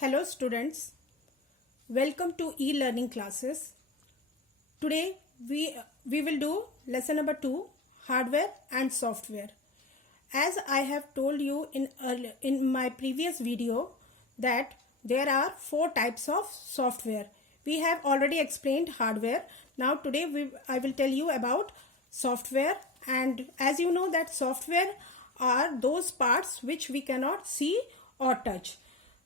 Hello students, welcome to e-learning classes. Today we will do lesson number 2, hardware and software. As I have told you in my previous video that there are 4 types of software. We have already explained hardware. Now today I will tell you about software, and as you know that software are those parts which we cannot see or touch.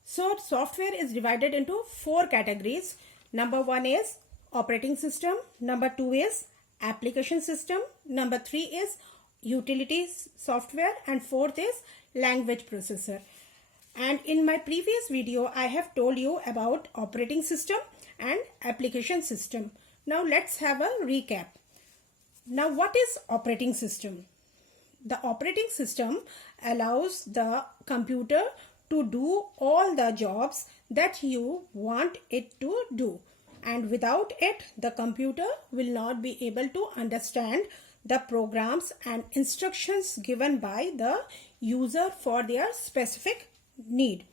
So software is divided into 4 categories. Number 1 is operating system, number 2 is application system, number 3 is utilities software, and 4th is language processor. And in my previous video I have told you about operating system and application system. Now let's have a recap. Now what is operating system? The operating system allows the computer to do all the jobs that you want it to do, and without it the computer will not be able to understand the programs and instructions given by the user for their specific need.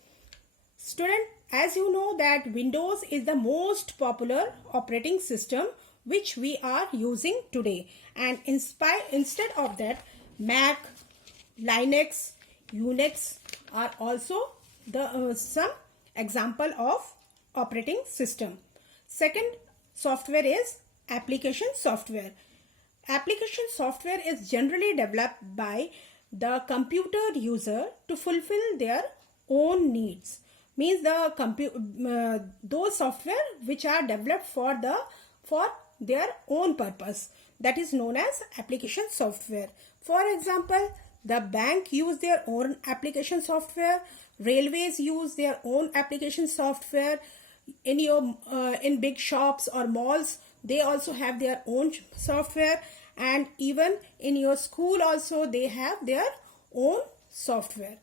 Student, as you know that Windows is the most popular operating system which we are using today, and instead of that Mac, Linux, Unix are also the some example of operating system. Second software is application software. Application software is generally developed by the computer user to fulfill their own needs. Means the those software which are developed for their own purpose, that is known as application software. For example, the bank use their own application software, railways use their own application software, in big shops or malls they also have their own software, and even in your school also they have their own software.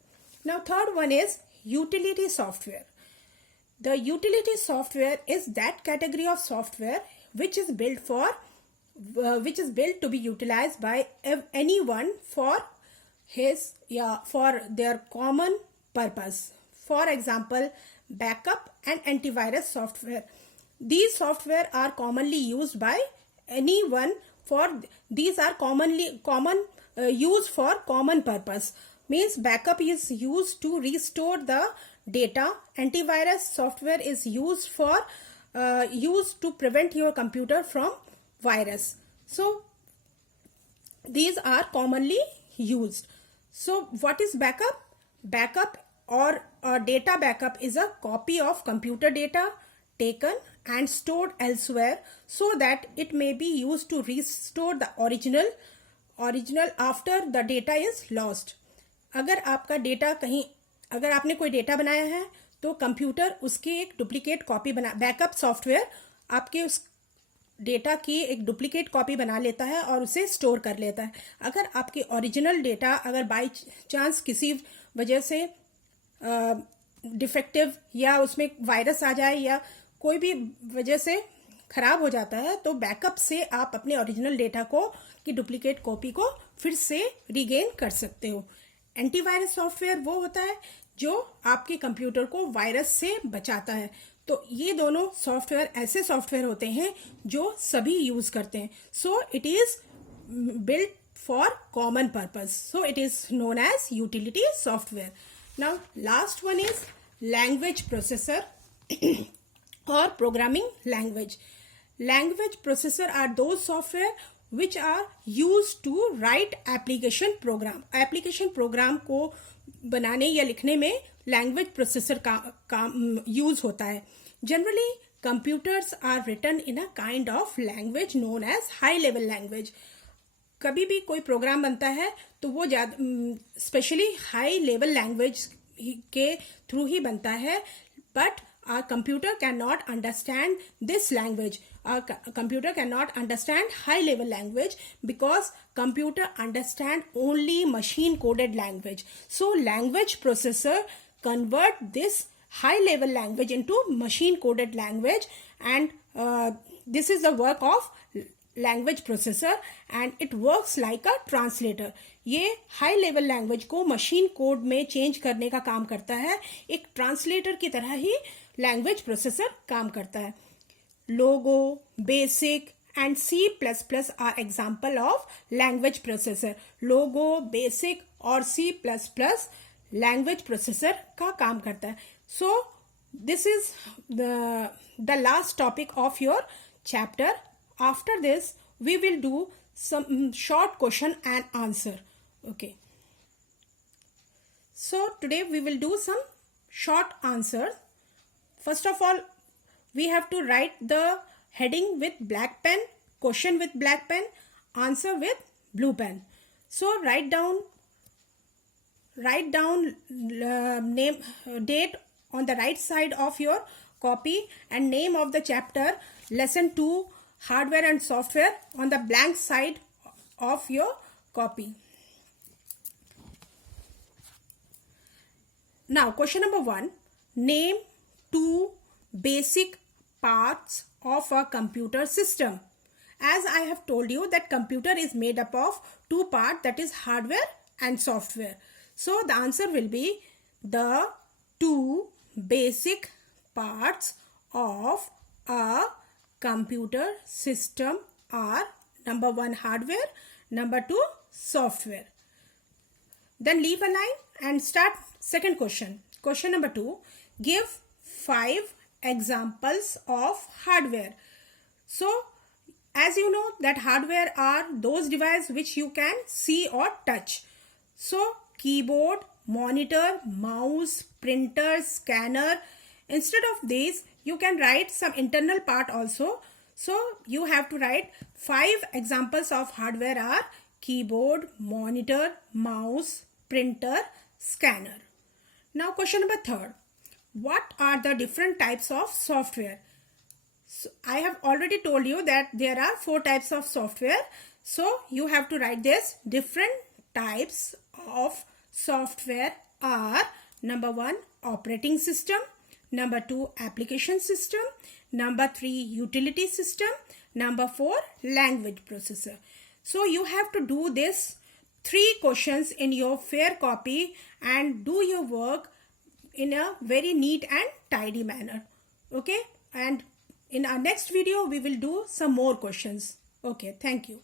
Now third one is utility software. The utility software is that category of software which is built to be utilized by anyone for their common purpose. For example, backup and antivirus software. These software are commonly used by anyone these are used for common purpose. Means backup is used to restore the data. Antivirus software is used to prevent your computer from virus. So these are commonly used. So what is backup? Backup or data backup is a copy of computer data taken and stored elsewhere so that it may be used to restore the original after the data is lost. अगर आपने कोई data बनाया है तो computer उसकी एक duplicate copy backup software आपके उस डेटा की एक डुप्लीकेट कॉपी बना लेता है और उसे स्टोर कर लेता है. अगर आपके ओरिजिनल डेटा अगर बाय चांस किसी वजह से डिफेक्टिव या उसमें वायरस आ जाए या कोई भी वजह से खराब हो जाता है तो बैकअप से आप अपने ओरिजिनल डेटा की डुप्लीकेट कॉपी को फिर से रिगेन कर सकते हो. एंटीवायरस सॉफ्टवेयर वो होता है जो आपके कंप्यूटर को वायरस से बचाता है. तो ये दोनों सॉफ्टवेयर ऐसे सॉफ्टवेयर होते हैं जो सभी यूज करते हैं. So it is built for common purpose. So it is known as utility software. Now last one is language processor or programming language. Language processor are those software which are used to write application program. Application program को बनाने या लिखने में language processor का use होता है. Generally computers are written in a kind of language known as high level language. कभी भी कोई प्रोग्राम बनता है तो वो स्पेशली हाई लेवल लैंग्वेज के थ्रू ही बनता है. But our computer cannot understand this language. Our computer cannot understand high level language because computer understand only machine coded language. So language processor convert this high level language into machine coded language, and this is the work of language processor and it works like a translator. ये high level language को machine code में change करने का काम करता है। एक translator की तरह ही लैंग्वेज प्रोसेसर काम करता है। Logo, BASIC and C++ are example of language processor. Logo, BASIC और C++ लैंग्वेज प्रोसेसर का काम करता है। So this is the last topic of your chapter. After this we will do some short question and answer. Okay, so today we will do some short answers. First of all, we have to write the heading with black pen, question with black pen, answer with blue pen. So write down name, date on the right side of your copy and name of the chapter lesson 2 hardware and software on the blank side of your copy. Now question number 1, name 2 basic parts of a computer system. As I have told you that computer is made up of two parts, that is hardware and software. So the answer will be the two basic parts of a computer system are number 1 hardware, number 2 software. Then leave a line and start second question. Question number 2, give 5 examples of hardware. So as you know that hardware are those devices which you can see or touch. So keyboard, monitor, mouse, printer, scanner. Instead of these you can write some internal part also. So you have to write 5 examples of hardware are keyboard, monitor, mouse, printer, scanner. Now question number 3, what are the different types of software? So I have already told you that there are 4 types of software. So you have to write this. Different types of software are number 1 operating system, number 2 application system, number 3 utility system, number 4 language processor. So you have to do this 3 questions in your fair copy and do your work in a very neat and tidy manner. Okay, and in our next video we will do some more questions. Okay, thank you.